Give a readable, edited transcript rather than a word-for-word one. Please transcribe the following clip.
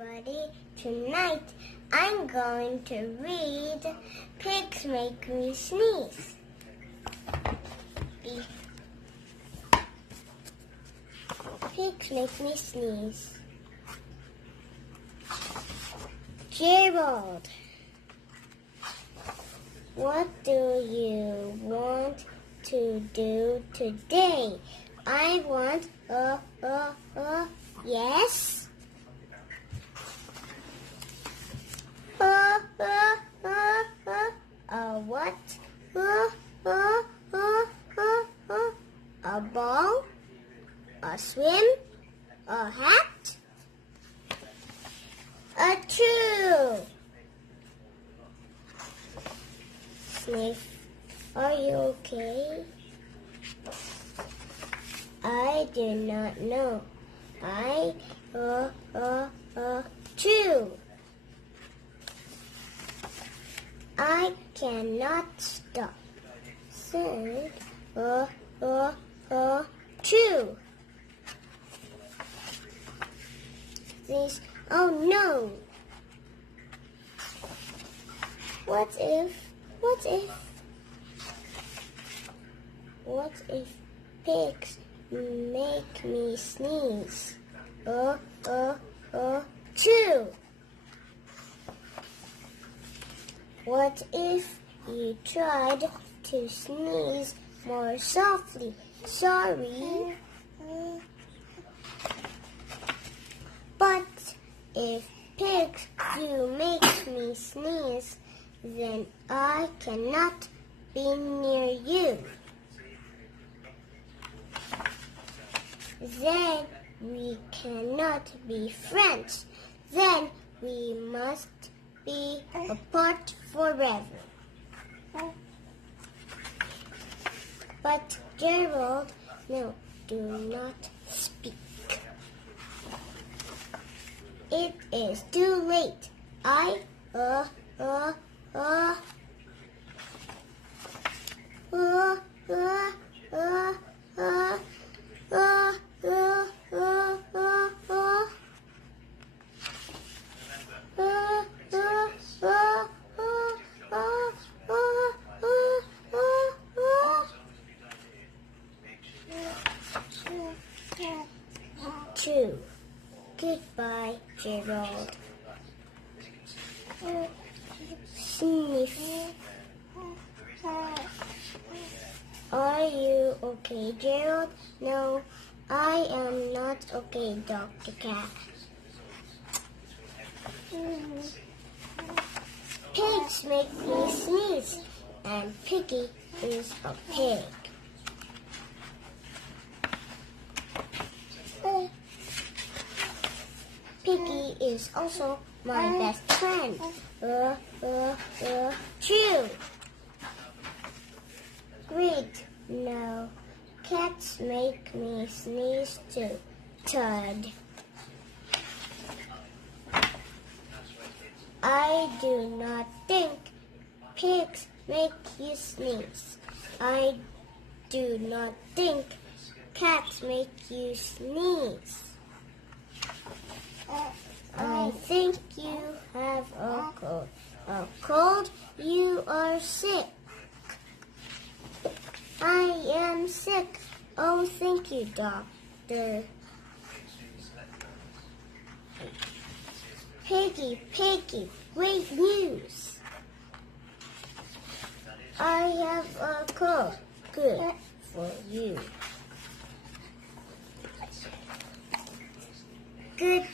everybody. Tonight I'm going to read Pigs Make Me Sneeze. Pigs make me sneeze. Gerald, what do you want to do today? I want yes. What? A ball? A swim? A hat? A chew. Sniff, are you okay? I do not know. I chew. I cannot stop. Sing, chew. This, oh no. What if pigs make me sneeze? Chew. What if you tried to sneeze more softly? Sorry. But if pigs do make me sneeze, then I cannot be near you. Then we cannot be friends. Then we must be apart forever. But Gerald, no, do not speak. It is too late. Chew. Goodbye, Gerald. Sniff. Are you okay, Gerald? No, I am not okay, Dr. Cat. Pigs make me sneeze, and Piggy is a pig. Piggy is also my best friend. Chew. Great. No, cats make me sneeze too. Toad. I do not think pigs make you sneeze. I do not think cats make you sneeze. I think you have a cold. A cold? You are sick. I am sick. Oh, thank you, doctor. Piggy, great news. I have a cold. Good for you. Good.